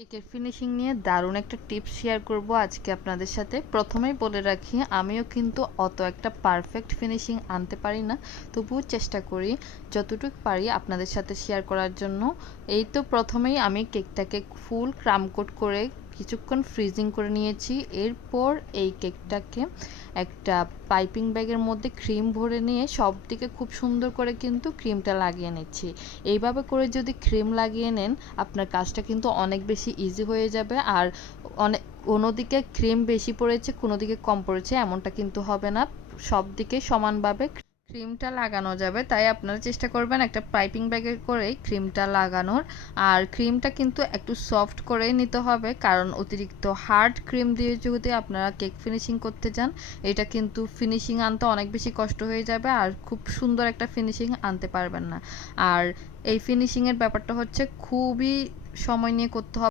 কেকের ফিনিশিং নিয়ে দারুণ একটা টিপস শেয়ার করব আজকে আপনাদের সাথে। প্রথমেই বলে রাখি, আমিও কিন্তু অত একটা পারফেক্ট ফিনিশিং আনতে পারি না, তবুও চেষ্টা করি যতটুকু পারি আপনাদের সাথে শেয়ার করার জন্য। এই তো প্রথমেই আমি কেকটাকে ফুল ক্রাম কোট করে কিছুক্ষণ ফ্রিজিং করে নিয়েছি। এরপর এই কেকটাকে একটা পাইপিং ব্যাগের মধ্যে ক্রিম ভরে নিয়ে সব দিকে খুব সুন্দর করে কিন্তু ক্রিমটা লাগিয়ে নিচ্ছি। এইভাবে করে যদি ক্রিম লাগিয়ে নেন, আপনার কাজটা কিন্তু অনেক বেশি ইজি হয়ে যাবে। আর অনেক কোনো দিকে ক্রিম বেশি পড়েছে, কোনো দিকে কম পড়েছে এমনটা কিন্তু হবে না, সব দিকে সমানভাবে ক্রিমটা লাগানো যাবে। তাই আপনারা চেষ্টা করবেন একটা পাইপিং ব্যাগে করেই ক্রিমটা লাগানোর। আর ক্রিমটা কিন্তু একটু সফট করেই নিতে হবে, কারণ অতিরিক্ত হার্ড ক্রিম দিয়ে যদি আপনারা কেক ফিনিশিং করতে যান, এটা কিন্তু ফিনিশিং আনতে অনেক বেশি কষ্ট হয়ে যাবে আর খুব সুন্দর একটা ফিনিশিং আনতে পারবেন না। আর এই ফিনিশিংয়ের ব্যাপারটা হচ্ছে খুবই সময় নিয়ে করতে হবে।